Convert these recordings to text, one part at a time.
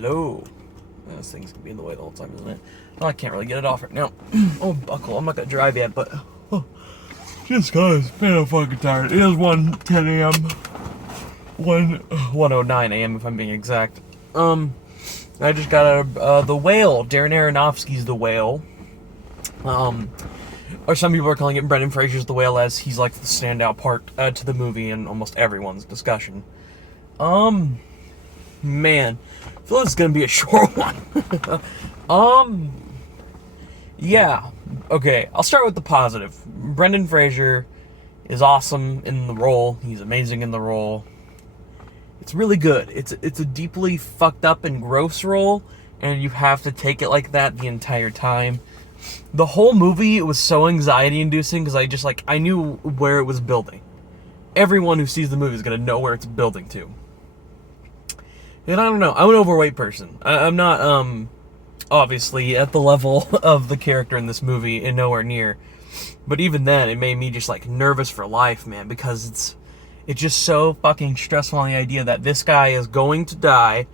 Hello. This thing's gonna be in the way the whole time, isn't it? Well, I can't really get it off right now. Oh, buckle. I'm not gonna drive yet, but just cause, man, I'm fucking tired. It is 1:10 a.m. 1:09 a.m. if I'm being exact. I just got out of The Whale. Darren Aronofsky's The Whale. Or some people are calling it Brendan Fraser's The Whale, as he's like the standout part to the movie in almost everyone's discussion. Man, I feel like it's gonna be a short one. Yeah. Okay, I'll start with the positive. Brendan Fraser is awesome in the role. He's amazing in the role. It's really good. It's a deeply fucked up and gross role, and you have to take it like that the entire time. The whole movie, it was so anxiety-inducing because I knew where it was building. Everyone who sees the movie is going to know where it's building to. And I don't know, I'm an overweight person. I'm not, obviously, at the level of the character in this movie, and nowhere near. But even then, it made me just, nervous for life, man, because it's just so fucking stressful on the idea that this guy is going to die.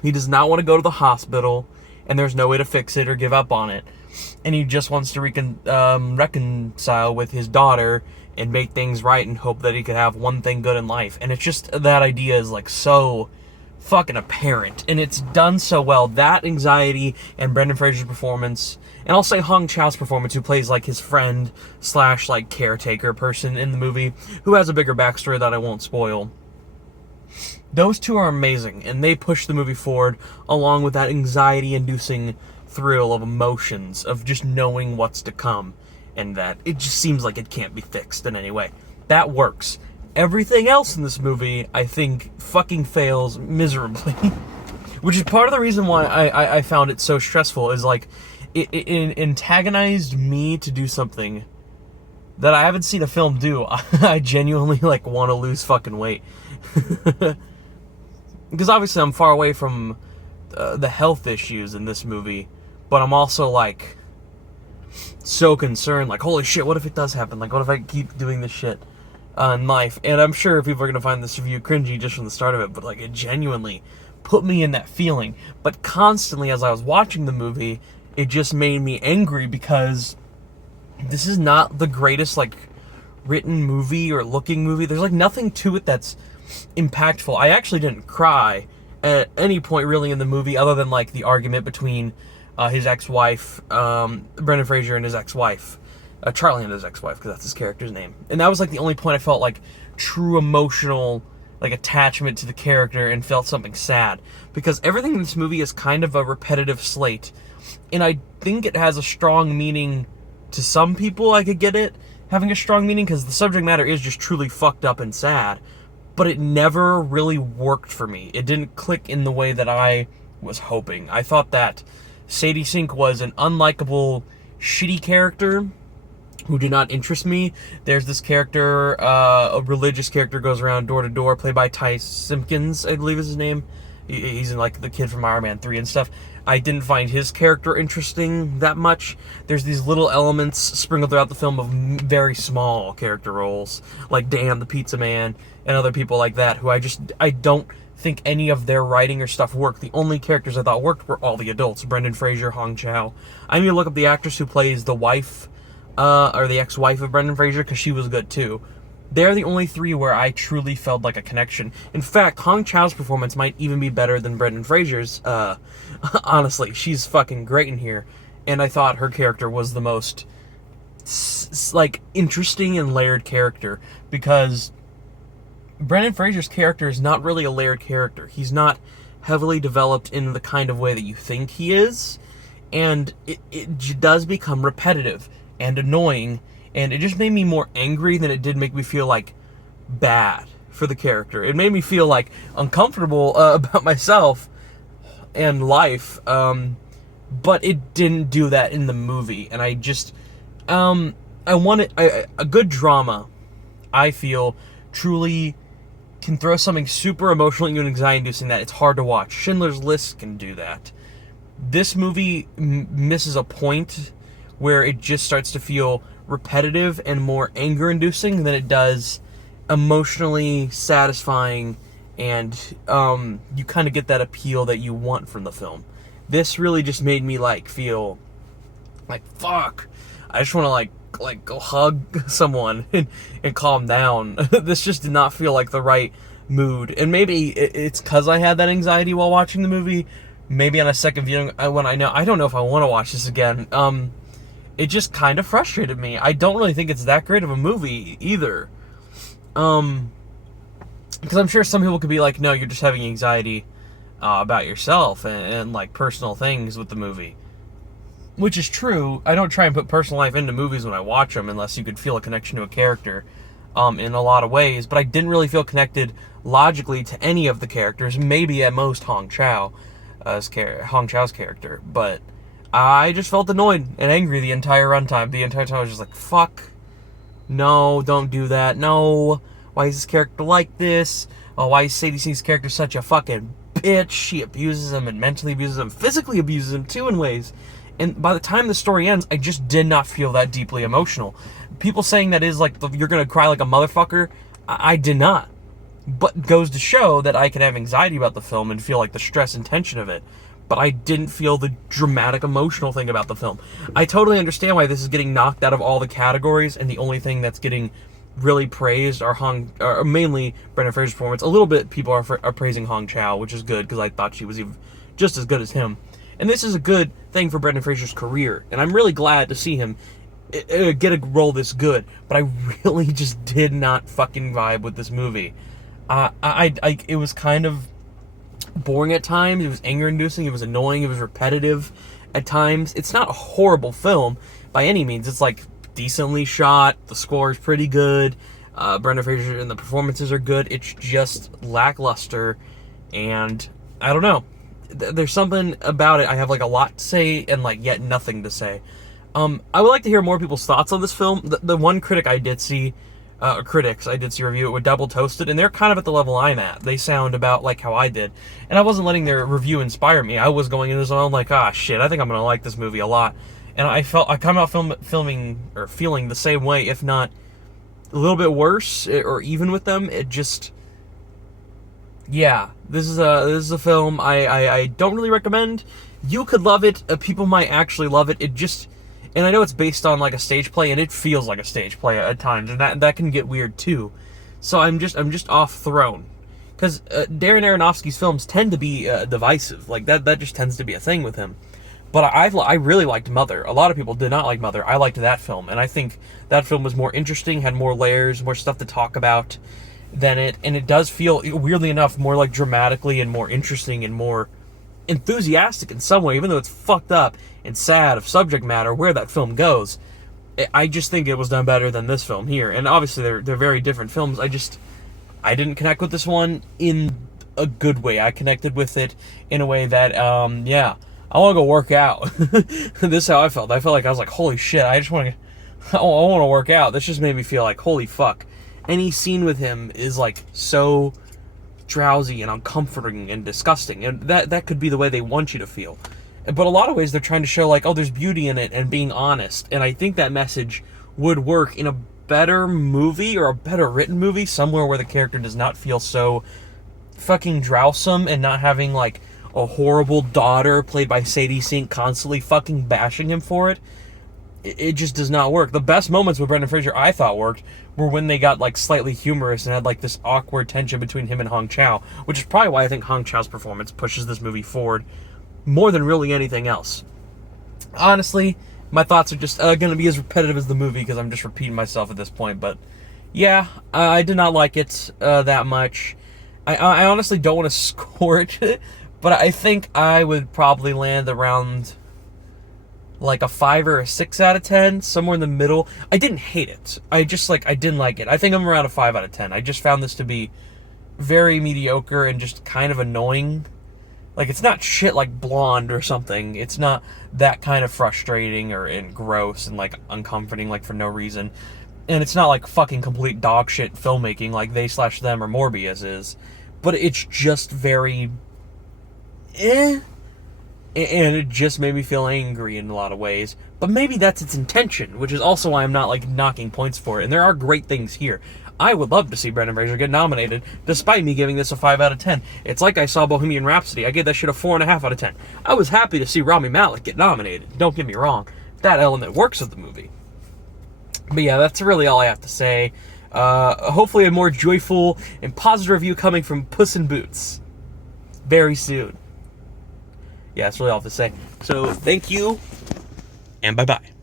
He does not want to go to the hospital, and there's no way to fix it or give up on it. And he just wants to reconcile with his daughter and make things right and hope that he could have one thing good in life. And it's just, that idea is, so fucking apparent. And it's done so well. That anxiety and Brendan Fraser's performance, and I'll say Hong Chau's performance, who plays, his friend / caretaker person in the movie, who has a bigger backstory that I won't spoil. Those two are amazing, and they push the movie forward, along with that anxiety-inducing thrill of emotions, of just knowing what's to come, and that it just seems like it can't be fixed in any way. That works. Everything else in this movie, I think, fucking fails miserably. Which is part of the reason why I found it so stressful, is, it antagonized me to do something that I haven't seen a film do. I genuinely, want to lose fucking weight. Because obviously I'm far away from the health issues in this movie, but I'm also, so concerned, holy shit, what if it does happen? What if I keep doing this shit in life? And I'm sure people are going to find this review cringy just from the start of it, but, it genuinely put me in that feeling. But constantly, as I was watching the movie, it just made me angry, because this is not the greatest, written movie or looking movie. There's, nothing to it that's impactful. I actually didn't cry at any point really in the movie, other than the argument between his ex-wife, Brendan Fraser, and his ex-wife, Charlie, and his ex-wife, because that's his character's name. And that was the only point I felt true emotional attachment to the character and felt something sad, because everything in this movie is kind of a repetitive slate, and I think it has a strong meaning to some people. I could get it having a strong meaning, because the subject matter is just truly fucked up and sad. But it never really worked for me. It didn't click in the way that I was hoping. I thought that Sadie Sink was an unlikable, shitty character who did not interest me. There's this character, a religious character, goes around door to door, played by Ty Simpkins, I believe is his name. He's in the kid from Iron Man 3 and stuff. I didn't find his character interesting that much. There's these little elements sprinkled throughout the film of very small character roles, like Dan the Pizza Man and other people like that, who I don't think any of their writing or stuff worked. The only characters I thought worked were all the adults: Brendan Fraser, Hong Chau. I need to look up the actress who plays the wife, or the ex-wife of Brendan Fraser, because she was good too. They're the only three where I truly felt a connection. In fact, Hong Chau's performance might even be better than Brendan Fraser's. Honestly, she's fucking great in here. And I thought her character was the most, interesting and layered character. Because Brendan Fraser's character is not really a layered character. He's not heavily developed in the kind of way that you think he is. And it does become repetitive and annoying. And it just made me more angry than it did make me feel, bad for the character. It made me feel, uncomfortable about myself and life. But it didn't do that in the movie. And I just, I wanted, a good drama, I feel, truly can throw something super emotional and anxiety-inducing that it's hard to watch. Schindler's List can do that. This movie misses a point where it just starts to feel repetitive and more anger-inducing than it does emotionally satisfying and you kind of get that appeal that you want from the film. This really just made me like feel like fuck. I just want to like go hug someone and calm down. This just did not feel like the right mood, and maybe it's because I had that anxiety while watching the movie. Maybe on a second viewing, I don't know if I want to watch this again. It just kind of frustrated me. I don't really think it's that great of a movie either. Because I'm sure some people could be like, no, you're just having anxiety about yourself and like personal things with the movie. Which is true. I don't try and put personal life into movies when I watch them unless you could feel a connection to a character in a lot of ways. But I didn't really feel connected logically to any of the characters. Maybe at most Hong Chau's character. But I just felt annoyed and angry the entire runtime. The entire time I was just like, fuck. No, don't do that. No. Why is this character like this? Oh, why is Sadie Sink's character such a fucking bitch? She abuses him and mentally abuses him, physically abuses him too in ways. And by the time the story ends, I just did not feel that deeply emotional. People saying that is like, you're gonna cry like a motherfucker. I did not. But goes to show that I can have anxiety about the film and feel like the stress and tension of it. But I didn't feel the dramatic emotional thing about the film. I totally understand why this is getting knocked out of all the categories, and the only thing that's getting really praised are mainly Brendan Fraser's performance. A little bit people are praising Hong Chau, which is good because I thought she was even just as good as him. And this is a good thing for Brendan Fraser's career, and I'm really glad to see him get a role this good. But I really just did not fucking vibe with this movie. It was kind of boring at times. It was anger-inducing. It was annoying. It was repetitive at times. It's not a horrible film by any means. It's like decently shot. The score is pretty good. Brendan Fraser and the performances are good. It's just lackluster, and I don't know. There's something about it. I have like a lot to say and like yet nothing to say. I would like to hear more people's thoughts on this film. The one critic I did see, critics I did see review it with Double Toasted, and they're kind of at the level I'm at. They sound about like how I did, and I wasn't letting their review inspire me. I was going into this on like, shit, I think I'm gonna like this movie a lot, and I come out feeling the same way, if not a little bit worse or even with them. It just, yeah, this is a film I don't really recommend. You could love it. People might actually love it. It just, and I know it's based on like a stage play, and it feels like a stage play at times, and that can get weird too. So I'm just off thrown, because Darren Aronofsky's films tend to be divisive. Like that just tends to be a thing with him. But I really liked Mother. A lot of people did not like Mother. I liked that film, and I think that film was more interesting, had more layers, more stuff to talk about than it, and it does feel, weirdly enough, more like dramatically and more interesting and more enthusiastic in some way, even though it's fucked up and sad of subject matter where that film goes. I just think it was done better than this film here, and obviously they're very different films. I didn't connect with this one in a good way. I connected with it in a way that I want to go work out. This is how I felt. I felt like I was like, holy shit, I want to work out. This just made me feel like, holy fuck. Any scene with him is like so drowsy and uncomforting and disgusting, and that could be the way they want you to feel. But a lot of ways they're trying to show like, oh, there's beauty in it and being honest, and I think that message would work in a better movie or a better written movie, somewhere where the character does not feel so fucking drowsome, and not having like a horrible daughter played by Sadie Sink constantly fucking bashing him for it. It just does not work. The best moments with Brendan Fraser I thought worked were when they got like slightly humorous and had like this awkward tension between him and Hong Chau, which is probably why I think Hong Chau's performance pushes this movie forward more than really anything else. Honestly, my thoughts are just going to be as repetitive as the movie, because I'm just repeating myself at this point. But yeah, I did not like it that much. I honestly don't want to score it, but I think I would probably land around like a 5 or a 6 out of 10, somewhere in the middle. I didn't hate it. I didn't like it. I think I'm around a 5 out of 10. I just found this to be very mediocre and just kind of annoying. Like, it's not shit like Blonde or something. It's not that kind of frustrating and gross and like uncomforting, like for no reason. And it's not like fucking complete dog shit filmmaking like They/Them or Morbius is. But it's just very and it just made me feel angry in a lot of ways. But maybe that's its intention, which is also why I'm not like knocking points for it. And there are great things here. I would love to see Brendan Fraser get nominated, despite me giving this a 5 out of 10. It's like I saw Bohemian Rhapsody. I gave that shit a 4.5 out of 10. I was happy to see Rami Malek get nominated. Don't get me wrong. That element works with the movie. But yeah, that's really all I have to say. Hopefully a more joyful and positive review coming from Puss in Boots very soon. Yeah, that's really all I have to say. So, thank you, and bye-bye.